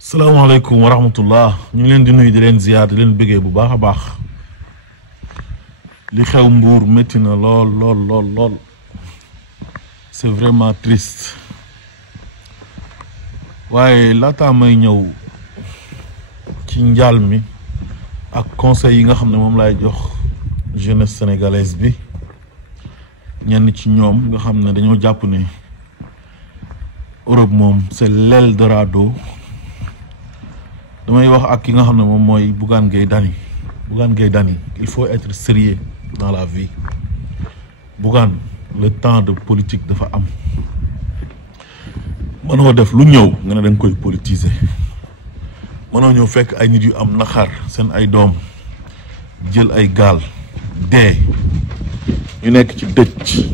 salaamaaleykum wa rahmatullah ñu ngi leen di nuyu di leen ziar di leen bëggee bu baax a baax li xew Mbour métti na lool c'est vraiment triste waaye laataa may ñëw ci njaal mi ak conseil yi nga xam ne moom laay jox jeunesse sénégalaise bi ñenn ci ñoom nga xam ne dañoo jàpp ne Europe moom c'est l'Eldorado damay wax ak ki nga xam ne moom mooy Bougane Gueye Dany il faut être sérieux dans la vie. Bougane, le temps de politique dafa am mënoo def lu ñëw nga ne da nga koy politiser mënoo ñëw fekk ay nit yu am naxar seen ay doom jël ay gaal dee ñu nekk ci dëj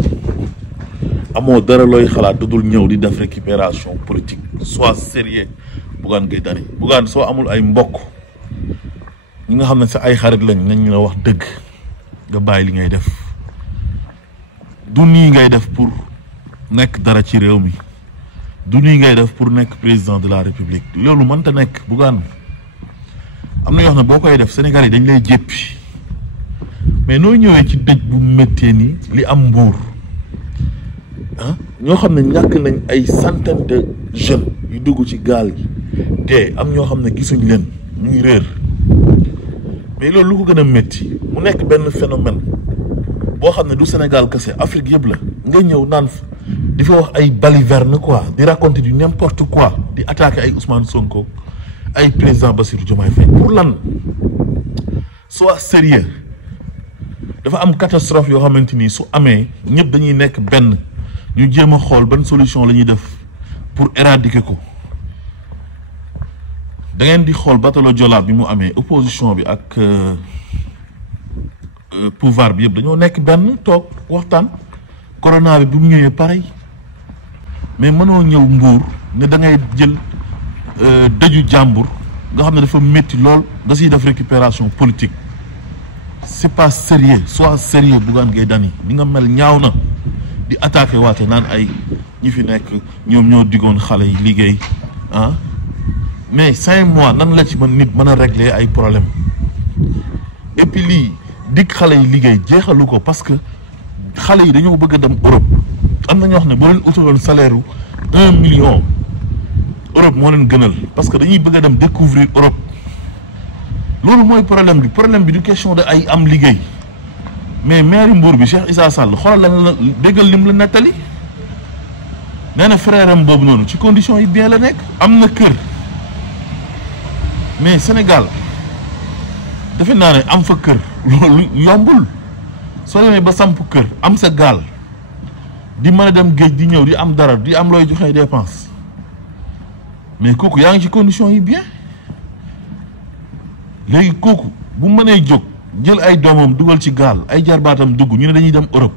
amoo dara looy xalaat dudul ñëw di def récupération politique. Sois sérieux Bougane Gueye Dany. Bougane soo amul ay mbokk ñi nga xam ne sa ay xarit lañ nañ la wax dëgg nga bàyyi li ngay def. du nii ngay def pour nekk dara ci réew mi du nii ngay def pour nekk président de la république loolu mënta nekk. Bougane am na yoo xam ne boo koy def Sénégal yi dañ lay jéppi mais noo ñëwee ci dëj bu méttee nii li am Mbour ñoo xam ne ñàkk nañ ay centaine de jeunes yu dugg ci gaal gi te am ñoo xam ne gisuñ leen ñu ngi réer mais loolu lu ko gën a métti mu nekk benn phénomène boo xam ne du Sénégal kese Afrique yëpp la nga ñëw naan di fa wax ay balivernes quoi di raconter du n'importe quoi di attaquer ay Ousmane Sonko ay président Bassirou Diomaye Faye pour lan. Sois sérieux dafa am catastrophe yoo xamante ni su amee ñëpp dañuy nekk benn ñu jéem a xool ban solution la ñuy def pour éradiquer ko. da ngeen di xool batalo Joola bi mu amee opposition bi ak pouvoir bi yëpp dañoo nekk benn toog waxtaan. corona bi mu ñëwee pareil mais mënoo ñëw Mbour ne da ngay jël dëju jàmbur nga xam ne dafa métti lool nga siy def récupération politique. c'est pas sérieux. Sois sérieux Bougane Gueye Dany ni nga mel ñaaw na di attaquer waate naan ay ñi fi nekk ñoom ñoo diggoon xale yi liggéey mais 5 mois nan la ci nit mën a régler ay problème et puis lii dig xale yi liggéey jeexalu ko parce que xale yi dañoo bëgg a dem Europe. am na ñoo xam ne boo leen utaloon salaire u 1 million Europe moo leen gënal parce que dañuy bëgg a dem découvrir Europe. loolu mooy problème bi du question de ay am liggéey mais maire Mbour bi Cheikh Issa Sall xoolal la déggal lim la nettali nee na frère am boobu noonu ci condition yi bien la nekk am na kër. mais Sénégal defe naa ne am fa kër loolu yombul soo demee ba samp kër am sa gaal di mën a dem géej di ñëw di am dara di am looy joxe dépense mais kooku yaa ngi ci condition yi bien léegi kooku bu mënee jóg jël ay doomam dugal ci gaal ay jarbaatam dugg ñu ne dañuy dem Europe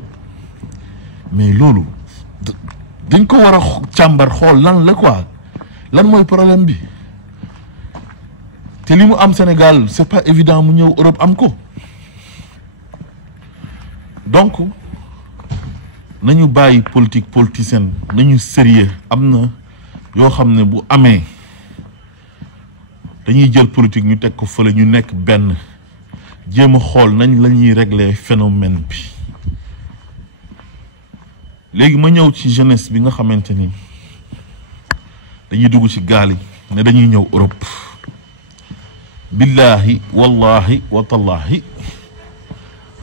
mais loolu dañ ko war a càmbar xool lan la quoi lan mooy problème bi. te li mu am Sénégal c'est pas évident mu ñëw Europe am ko donc nañu bàyyi politique politicienne nañu sérieux am na yoo xam ne bu amee dañuy jël politique ñu teg ko fële ñu nekk benn jéem a xool nañ la ñuy régler phénomène bi. léegi ma ñëw ci jeunesse bi nga xamante ni dañuy dugg ci gaal yi ne dañuy ñëw Europe. billahi wallahi watallahi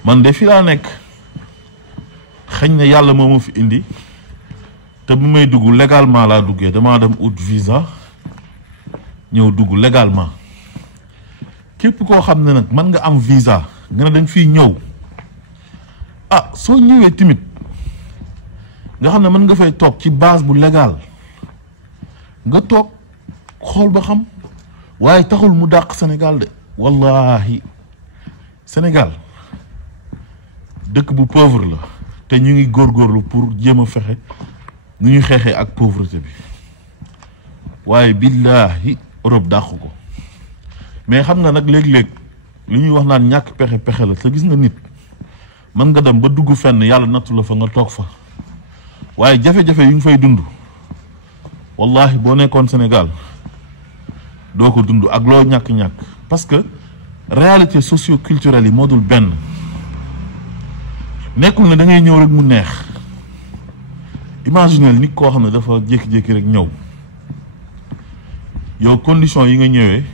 man de fi laa nekk xëy na yàlla moo ma fi indi te bu may dugg légalement laa duggee damaa dem ut visa ñëw dugg légalement. képp koo xam ne nag mën nga am visa nga ne dañ fiy ñëw soo ñëwee tamit nga xam ne mën nga fay toog ci base bu légal nga toog xool ba xam. waaye taxul mu dàq Sénégal de wallahi Sénégal dëkk bu pauvre la te ñu ngi góorgóorlu pour jéem a fexe nu ñuy xeexee ak pauvreté bi waaye billahi Europe dàq ko mais xam nga nag léeg-léeg li ñuy wax naan ñàkk pexe la te gis nga nit mën nga dem ba dugg fenn yàlla nattu la fa nga toog fa waaye jafe-jafe yu ñu fay dund wallahi boo nekkoon Sénégal doo ko dund ak loo ñàkk-ñàkk parce que réalité socio-culturelle yi moo dul benn. nekkul ne da ngay ñëw rek mu neex imaginer nit koo xam ne dafa jékki-jékki rek ñëw yow condition yi nga ñëwee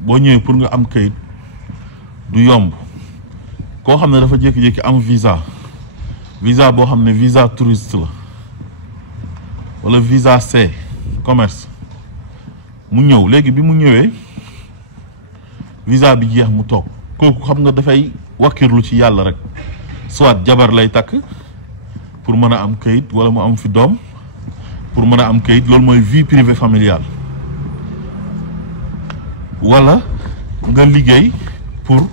boo ñëwee pour nga am kayit du yomb koo xam ne dafa jékki-jékki am visa boo xam ne visa touriste la wala visa C commerce mu ñëw léegi bi mu ñëwee visa bi jeex mu toog kooku xam nga dafay wakkirlu ci yàlla rek soit jabar lay takk pour mën a am kayit wala mu am fi doom pour mën a am kayit loolu mooy vie privée familiale wala nga liggéey pour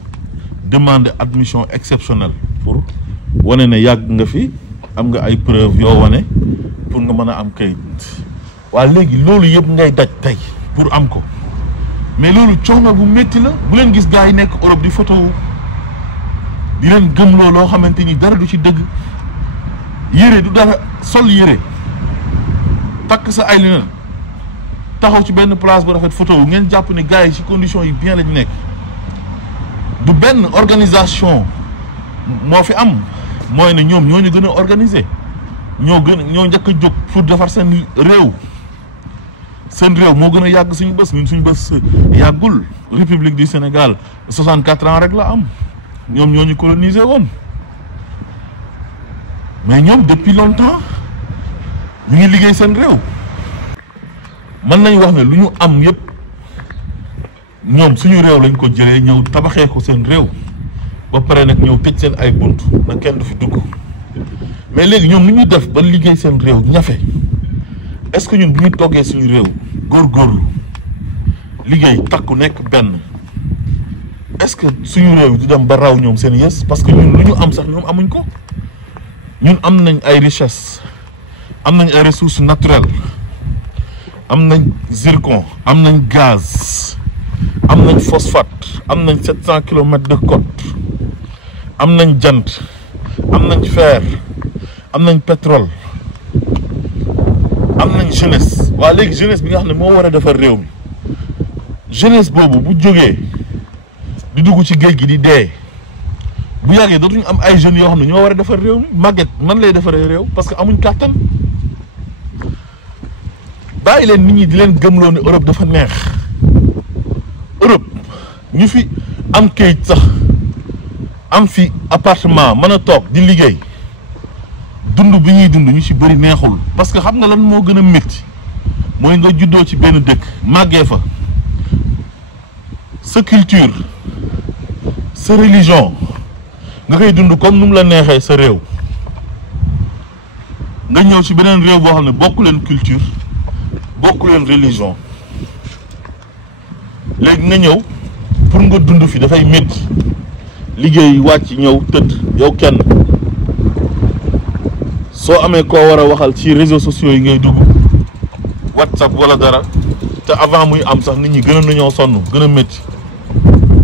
demander admission exceptionnelle pour wane ne yàgg nga fi am nga ay preuve yoo wane pour nga mën a am kayit waa léegi loolu yëpp ngay daj tey pour am ko mais loolu coono bu métti la bu leen gis gars yi nekk Europe di photo di leen gëmloo loo xamante ni dara du ci dëgg yére du dara sol yére takk sa ay leneen taxaw ci benn place bu rafet photo wu ngeen jàpp ne gars yi ci conditions yi bien lañ nekk du benn organisation moo fi am mooy ne ñoom ñoo ñu gën a organiser ñoo njëkk a jóg pour defar seen réew moo gën a yàgg suñu bés ñun suñu bés yàggul République du Sénégal 64 ans rek la am ñoom ñoo ñu colonisé woon mais ñoom depuis longtemps ñu ngi liggéey seen réew mën nañu wax ne lu ñu am yëpp ñoom suñu réew lañ ko jëlee ñëw tabaxee ko seen réew ba pare nag ñëw tëj seen ay bunt na kenn du fi dugg mais léegi ñoom lu ñu def ba liggéey seen réew ñafe est-ce que ñun bu ñu toggee suñu réew góorgóorlu liggéey takku nekk benn est-ce que suñu réew du dem ba raw ñoom seen yës parce que ñun lu ñu am sax ñoom amuñ ko ñun am nañ ay richesse am nañ ay ressources naturelles am nañ zircon am nañ gaz am nañ phosphate am nañ 700 kilomètres de côte am nañ jant am nañ fer am nañ pétrole am nañ jeunesse waa léegi jeunesse bi nga xam ne moo war a defar réew mi jeunesse boobu bu jógee di dugg ci géej gi di dee bu yàggee dootuñu am ay jeunes yoo xam ne ñoo war a defar réew mi màgget man lay defaree réew parce que amuñ kàttan bàyyi leen nit ñi di leen gëmloo ne Europe dafa neex Europe ñu fi am kayit sax am fi appartement mën a toog di liggéey dund bi ñuy dund ñu ci bëri neexul parce que xam nga lan moo gën a métti mooy nga juddoo ci benn dëkk màggee fa sa culture sa religion nga koy dund comme nu mu la neexee sa réew nga ñëw ci beneen réew boo xam ne bokku leen culture bokku leen religion léegi nga ñëw pour nga dund fi dafay métti liggéey wàcc ñëw tëdd yow kenn soo amee koo war a waxal ci réseaux sociaux yi ngay dugg WhatsApp wala dara te avant muy am sax nit ñi gën a nañoo sonn gën a métti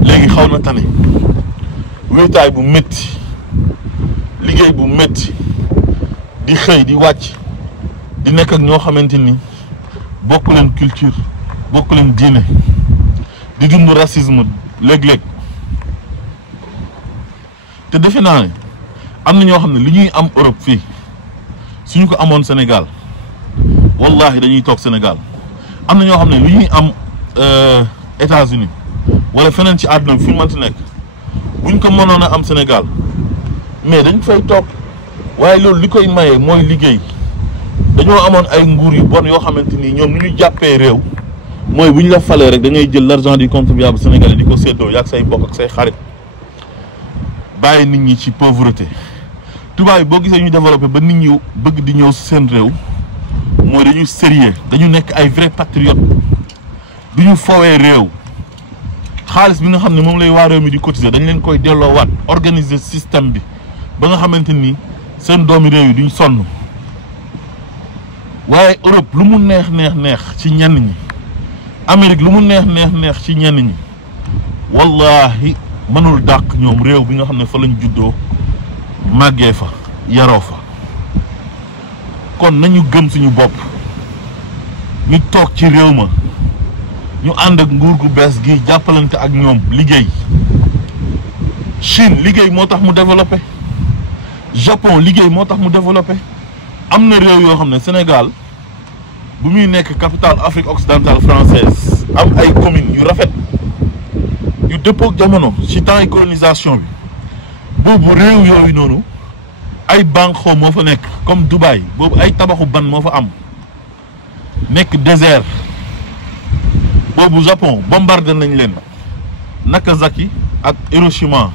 léegi xaw na tane wéetaay bu métti liggéey bu métti di xëy di wàcc di nekk ak ñoo xamante ni bokku leen culture bokku leen diine di dund racisme léeg-léeg te defe naa ne am na ñoo xam ne li ñuy am Europe fii suñu ko amoon Sénégal wallahi dañuy toog Sénégal am na ñoo xam ne li ñuy am États-Unis wala feneen ci àdduna bi fu ñu mënti nekk buñ ko mënoon a am Sénégal mais dañ fay toog waaye loolu li koy maye mooy liggéey dañoo amoon ay nguur yu bon yoo xamante ni ñoom ni ñu jàppee réew mooy bu ñu la falee rek da ngay jël l'argent du contribuable sénégalais di ko séddoo yaag say bokk ak say xarit bàyyi nit ñi ci pauvreté tubaab yi boo gisee ñu développé ba nit ñi bëgg di ñëw seen réew mooy dañu sérieux dañu nekk ay vrai patriote du ñu fowee réew xaalis bi nga xam ne moom lay waa réew mi di cotiser dañ leen koy delloowaat organiser système bi ba nga xamante ni seen doomi réew yi duñ sonn waaye Europe lu mu neex ci ñenn ñi Amérique lu mu neex ci ñenn ñi wallahi mënul dàq ñoom réew bi nga xam ne fa lañ juddoo màggee fa yaroo fa kon nañu gëm suñu bopp ñu toog ci réew ma ñu ànd ak nguur gu bees gi jàppalante ak ñoom liggéey. Chine liggéey moo tax mu développé. Japon liggéey moo tax mu développé. am na réew yoo xam ne Sénégal bu muy nekk capitale Afrique occidentale française am ay communes yu rafet yu dëppook jamono ci temps colonisation bi boobu réew yooyu noonu ay banque moo fa nekk comme Dubaï boobu ay tabaxu ban moo fa am nekk désert boobu Japon bombardé nañ leen Nagasaki ak Hiroshima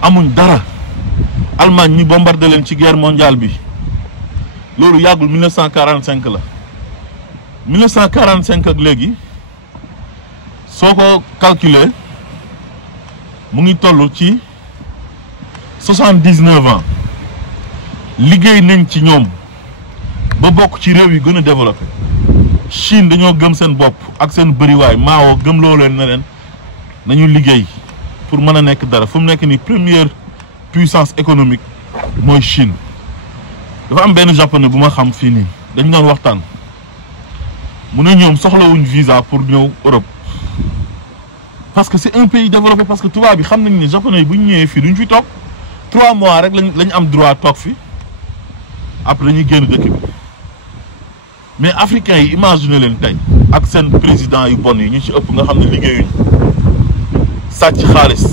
amuñ dara Allemagne ñu bombardé leen ci guerre mondiale bi loolu yàggul 1945 la 1945 ak léegi soo ko calculer mu ngi toll ci 79 ans liggéey nañ ci ñoom ba bokk ci réew yi gën a développé. Chine dañoo gëm seen bopp ak seen bëriwaay Mao gëm loo leen ne leen nañu liggéey pour mën a nekk dara fu mu nekk ni première puissance économique mooy Chine. dafa am benn japonais bu ma xam fii nii dañ doon waxtaan mu ne ñoom soxlawuñ visa pour ñëw Europe parce que c'est un pays développé parce que tubaab bi xam nañ ne japonais yi bu ñu ñëwee fii duñ fi toog 3 mois rek lañ am droit toog fi après dañuy génn dëkk bi mais africains yi imaginer leen tey ak seen président yu bon yi ñu ci ëpp nga xam ne liggéeyuñ sàcc xaalis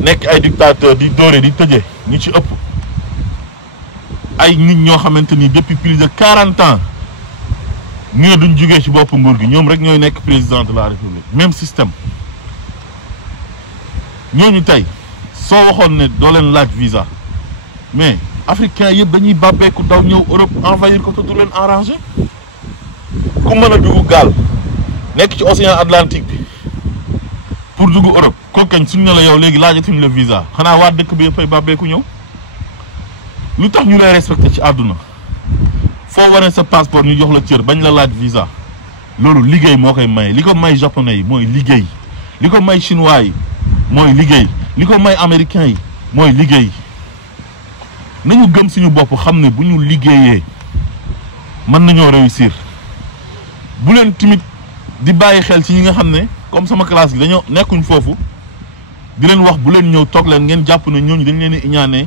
nekk ay dictateur di dóore di tëje ñu ci ëpp ay nit ñoo xamante ni depuis plus de 40 ans ñu duñ jugee ci bopp nguur gi ñoom rek ñooy nekk président de la république même système ñooñu tey soo waxoon ne doo leen laaj visa mais africain yëpp dañuy bàbbeeku daw ñëw Europe envahir ko te du leen arrangé ku mën a dugg gaal nekk ci océan Atlantique bi pour dugg Europe kooku kañ suñ ne la yow léegi laajatuñ la visa xanaa waa dëkk bi yëpp ay bàbbeeku ñëw. lu tax ñu lay respecté ci àdduna foo wane sa passeport ñu jox la cër bañ la laaj visa loolu liggéey moo koy may li ko may japonais yi mooy liggéey li ko may chinois yi mooy liggéey li ko may américains yi mooy liggéey nañu gëm suñu bopp xam ne bu ñu liggéeyee mën nañoo réussir bu leen timit di bàyyi xel ci ñi nga xam ne comme sama classe gi dañoo nekkuñ foofu di leen wax bu leen ñëw toog leen ngeen jàpp ne ñooñu dañ leen di iñaanee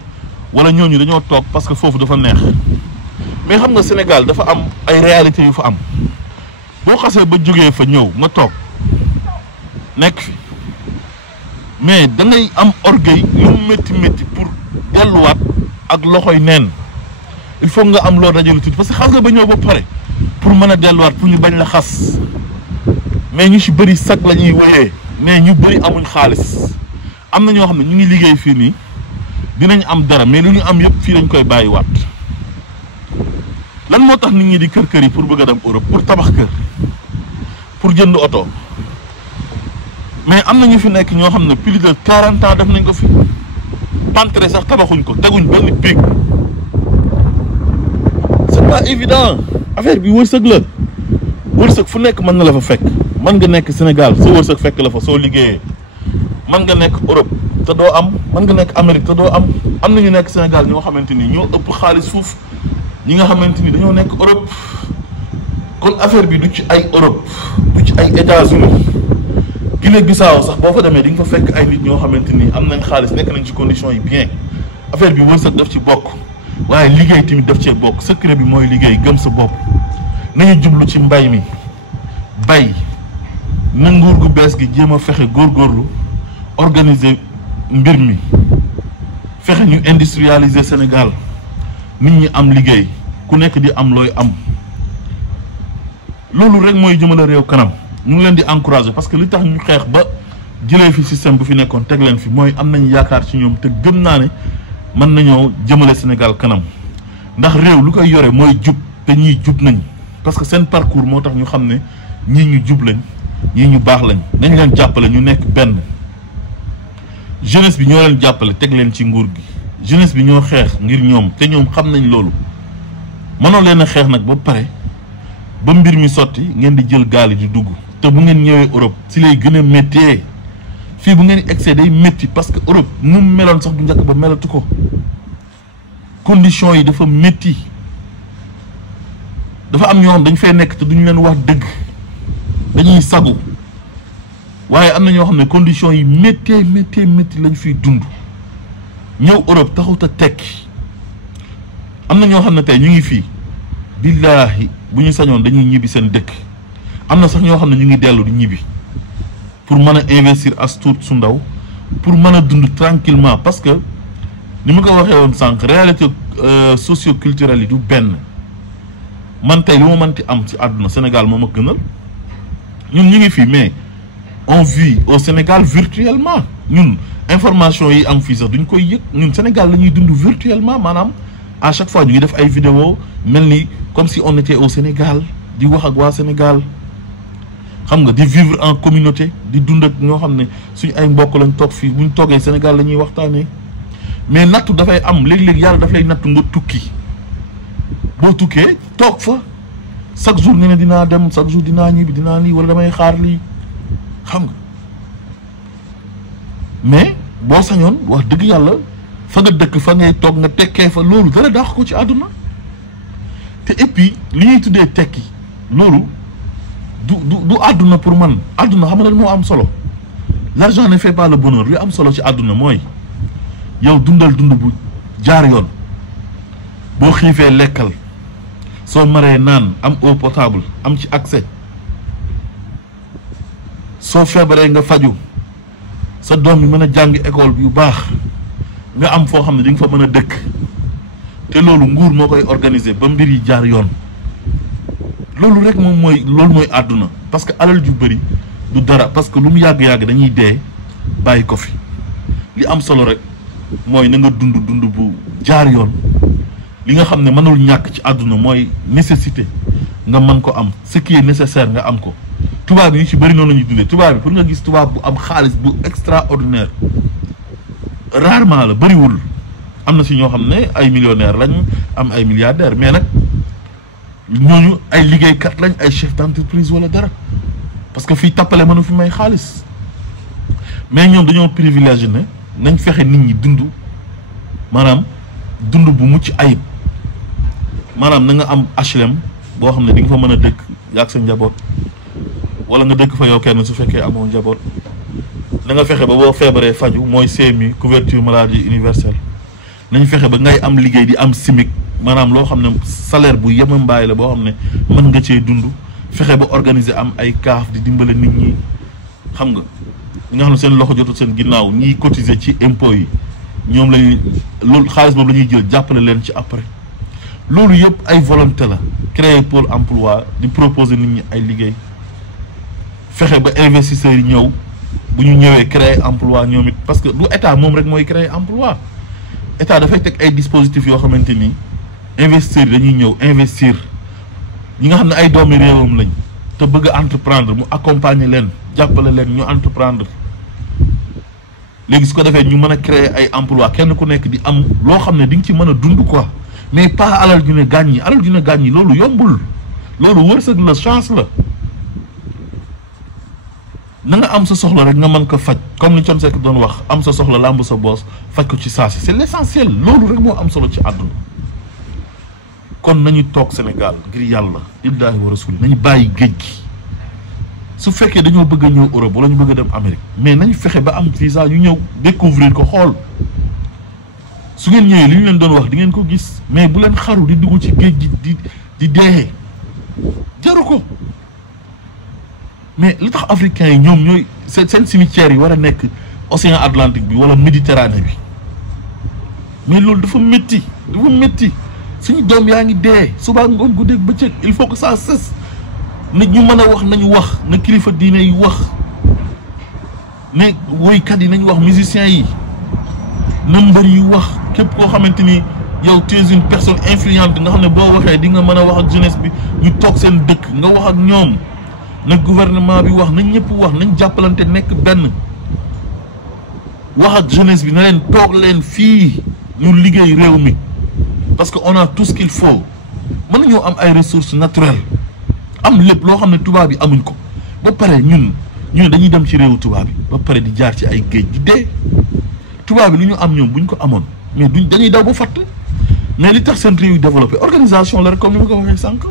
wala ñooñu dañoo toog parce que foofu dafa neex mais xam nga Sénégal dafa am ay réalités yu fa am boo xasee ba jógee fa ñëw nga toog nekk fi mais da ngay am orgueil lu mu métti métti pour delluwaat ak loxoy neen il faut nga am loo dajale tuuti parce que xas nga ba ñëw ba pare pour mën a delluwaat pour ñu bañ la xas mais ñu ci bëri sax la ñuy woyee mais ñu bëri amuñ xaalis am na ñoo xam ne ñu ngi liggéey fii nii dinañ am dara mais lu ñu am yëpp fii dañ koy bàyyiwaat lan moo tax nit ñi di kër yi pour bëgg a dem Europe pour tabax kër pour jënd oto mais am na ñu fi nekk ñoo xam ne plus de 40 ans def nañ ko fi pantre sax tabaxuñ ko teguñ benn pic c'est pas évident affaire bi wërsëg la wërsëg fu nekk mën na la fa fekk mën nga nekk Sénégal sa wërsëg fekk la fa soo liggéeyee mën nga nekk Europe te doo am mën nga nekk Amérique te doo am na ñu nekk Sénégal ñoo xamante ni ñoo ëpp xaalis fuuf ñi nga xamante ni dañoo nekk Europe kon affaire bi du ci ay Europe du ci ay États-Unis Guinée-Bissau sax boo fa demee di nga fa fekk ay nit ñoo xamante ni am nañ xaalis nekk nañ ci conditions yi bien affaire bi wërsëg daf ci bokk waaye liggéey tamit daf cee bokk secret bi mooy liggéey gëm sa bopp nañu jublu ci mbay mi bay na nguur gu bees gi jéem a fexe góorgóorlu organiser mbir mi fexe ñu industrialiser Sénégal nit ñi am liggéey ku nekk di am looy am loolu rek mooy jëmale réew kanam ñu ngi leen di encourager parce que li tax ñu xeex ba jëlee fi système bu fi nekkoon teg leen fi mooy am nañ yaakaar ci ñoom te gëm naa ne mën nañoo jëmale Sénégal kanam ndax réew lu koy yore mooy jub te ñii jub nañ parce que seen parcours moo tax ñu xam ne ñii ñu jub lañ ñii ñu baax lañ nañ leen jàppale ñu nekk benn jeunesse bi ñoo leen jàppale teg leen ci nguur gi jeunesse bi ñoo xeex ngir ñoom te ñoom xam nañ loolu mënoo leen a xeex nag ba pare ba mbir mi sotti ngeen di jël gaal yi di dugg te bu ngeen ñëwee Europe si lay gën a méttee fii bu ngeen excès day métti parce que Europe nu mu meloon sax bu njëkk ba melatu ko conditions yi dafa métti dafa am ñoo xam dañ fay nekk te duñu leen wax dëgg dañuy dañuy sagu waaye am na ñoo xam ne conditions yi métti lañ fiy dund ñëw Europe taxut a tekki am na ñoo xam ne tey ñu ngi fii billaahi bu ñu sañoon dañuy ñibbi seen dëkk am na sax ñoo xam ne ñu ngi dellu di ñibbi pour mën a investir as tuut su ndaw pour mën a dund tranquillement parce que ni ma ko waxee woon sànq réalité socio-culturelle yi du benn man tey lu ma mënti am ci àdduna Sénégal moo ma gënal ñun ñu ngi fii mais on vit au Sénégal virtuellement ñun information yi am fii sax duñ koy yëg ñun Sénégal la ñuy dund virtuellement maanaam à chaque fois ñu ngi def ay vidéo mel ni comme si on était au Sénégal di wax ak waa Sénégal xam nga di vivre en communauté di dund ak ñoo xam ne suñu ay mbokk lañ toog fii buñ toogee Sénégal la ñuy waxtaanee mais nattu dafay am léeg-léeg yàlla daf lay nattu nga tukki boo tukkee toog fa chaque jour nga ne dinaa dem chaque jour dinaa ñibbi dinaa lii wala damay xaar lii xam nga mais boo sañoon wax dëgg yàlla fa nga dëkk fa ngay toog nga tekkee fa loolu dara daax ko ci àdduna te et puis li ñuy tuddee tekki loolu du àdduna pour man àdduna xam nga moo am solo l'argent ne fait pas le bonheur li am solo ci àdduna mooy yow dundal dund bu jaar yoon boo xiifee lekkal soo maree naan am eau potable am ci accès soo feebaree nga faju sa doom bi mën a jàng école bi yu baax nga am foo xam ne di nga fa mën a dëkk te loolu nguur moo koy organiser ba mbir yi jaar yoon loolu rek moom mooy àdduna parce que alal ju bëri du dara parce que lu mu yàgg-yàgg dañuy dee bàyyi ko fi li am solo rek mooy na nga dund bu jaar yoon li nga xam ne mënul ñàkk ci àdduna mooy nécessité nga mën ko am ce qui est nécessaire nga am ko tubaab yi ñu ci bëri noonu la ñuy dundee tubaab bi pour nga gis tubaab bu am xaalis bu extraordinaire rarement la bëriwul am na si ñoo xam ne ay millionnaire lañ am ay milliardaire mais nag ñooñu ay liggéeykat lañ ay chef d'entreprise wala dara parce que fii tappale mënu fi may xaalis mais ñoom dañoo privilégié ne nañ fexe nit ñi dund maanaam dund bu mucc ayib maanaam na nga am HLM boo xam ne di nga fa mën a dëkk yaag sa njaboot wala nga dëkk fa yow kenn su fekkee amoo njaboot na nga fexe ba boo feebaree faju mooy CMU couverture maladie universelle nañ fexe ba ngay am liggéey di am SMIC maanaam loo xam ne salaire bu yemambaay la boo xam ne mën nga cee dund fexe ba organiser am ay kaaf di dimbale nit ñi xam nga ñi nga xam ne seen loxo jotul seen ginnaaw ñiy cotiser ci impôts yi ñoom lañuy loolu xaalis boobu la ñuy jël jàppale leen ci après loolu yëpp ay volonté la créer pôle emploi di proposer nit ñi ay liggéey fexe ba investisseurs yi ñëw bu ñu ñëwee créer emploi ñoom it parce que du état moom rek mooy créer emploi état dafay teg ay dispositifs yoo xamante ni investisseurs yi dañuy ñëw investir ñi nga xam ne ay doomi réewam lañ te bëgg a entreprendre mu accompagner leen jàppale leen ñu entreprendre léegi su ko defee ñu mën a créer ay emploi kenn ku nekk di am loo xam ne di nga ci mën a dund quoi mais pas alal ju ne gàññi alal ju ne gàññi loolu yombul loolu wërsëg la chance la na nga am sa soxla rek nga mën ko faj comme ni Thione Seck doon wax am sa soxla làmb sa boos faj ko ci saa si c'est l'essentiel loolu rek moo am solo ci àdduna kon nañu toog Sénégal ngir yàlla illaahi wa rasuli nañu bàyyi géej gi su fekkee dañoo bëgg a ñëw Europe wala ñu bëgg a dem Amérique mais nañu fexe ba am visa ñu ñëw découvrir ko xool su ngeen ñëwee li ñu leen doon wax di ngeen ko gis mais bu leen xaru di dugg ci géej gi di dee jaru ko mais li tax africains yi ñoom ñooy seen cimetières yi war a nekk océan Atlantique bi wala Méditerranée bi mais loolu dafa métti suñu doom yaa ngi dee suba ngoon guddeeg bëccëg il faut que ça cesse nit ñu mën a wax nañu wax na kilifa diine yi wax ne woykat yi nañu wax musiciens yi na mbër yi wax képp koo xamante ni yow tu es une personne influente nga xam ne boo waxee di nga mën a wax ak jeunesse bi ñu toog seen dëkk nga wax ak ñoom na gouvernement bi wax nañ ñëpp wax nañ jàppalante nekk benn wax ak jeunesse bi na leen toog leen fii ñu liggéey réew mi parce que on a tout ce qu'il faut mën nañoo am ay ressources naturelles am lépp loo xam ne tubaab yi amuñ ko ba pare ñun dañuy dem ci réewu tubaab yi ba pare di jaar ci ay géej di dee tubaab yi lu ñu am ñoom buñ ko amoon mais dañuy daw ba fatt mais li tax seen réew yi développé organisation la rek comme ni ma ko waxee sànq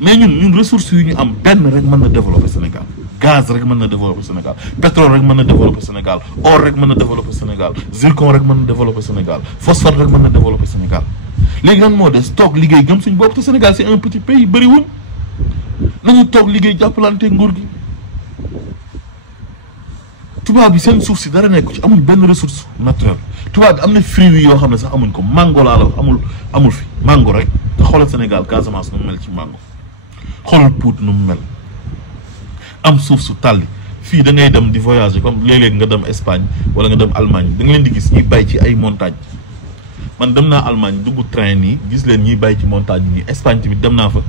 mais ñun ressources yu ñu am benn rek mën na développer Sénégal gaz rek mën na développer Sénégal pétrole rek mën na développer Sénégal or rek mën na développer Sénégal zircon rek mën na développer Sénégal phosphore rek mën na développer Sénégal léegi lan moo des toog liggéey gëm suñu bopp te Sénégal c'est un petit pays bëriwul nañu toog liggéey jàppalante nguur gi. tubaab bi seen suuf si dara nekku ci amul benn ressource naturelle tubaab bi am na fruits yoo xam ne sax amuñ ko mango laa la amul fi mango rek te xoolal Sénégal Casamance nu mu mel ci mango xoolal Pout nu mu mel am suuf su tàlli fii da ngay dem di voyager comme léeg-léeg nga dem Espagne wala nga dem Allemagne da nga leen di gis ñuy bay ci ay montagnes man dem naa Allemagne dugg train nii gis leen ñuy bay ci montagne nii Espagne tamit dem naa fa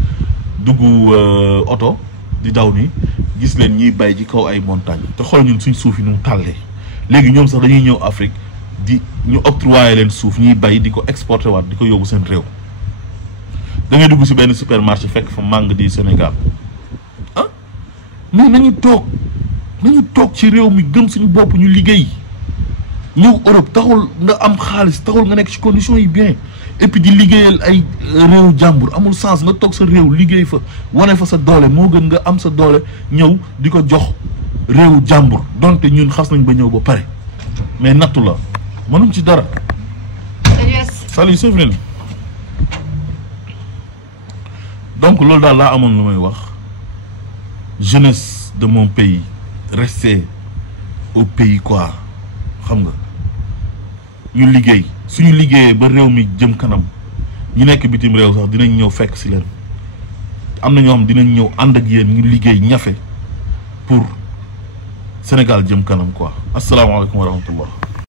dugg oto di daw nii gis leen ñiy bay ci kaw ay montagnes te xool ñun suñ suuf yi nu mu tàllee léegi ñoom sax dañuy ñëw Afrique di ñu octroyer leen suuf ñuy bay di ko exporter waat di ko yóbbu seen réew da ngay dugg si benn supermarché fekk fa mangue di Sénégal ah mais nañu toog ci réew mi gëm suñu bopp ñu liggéey ñëw Europe taxul nga am xaalis taxul nga nekk ci conditions yi bien et puis di liggéeyal ay réew jàmbur amul sens nga toog sa réew liggéey fa wane fa sa doole moo gën nga am sa doole ñëw di ko jox réew jàmbur donte ñun xas nañ ba ñëw ba pare mais nattu la mënum ci dara. Salut Séverine. donc loolu daal laa amoon lu may wax jeunesse de mon pays rester au pays quoi xam nga ñu liggéey suñu liggéeyee ba réew mi jëm kanam ñu nekk bitim réew sax dinañ ñëw fekk si leen am na ñoo xam dinañ ñëw ànd ak yéen ñu liggéey ñafe pour Sénégal jëm kanam quoi asalaamaaleykum wa rahmatullah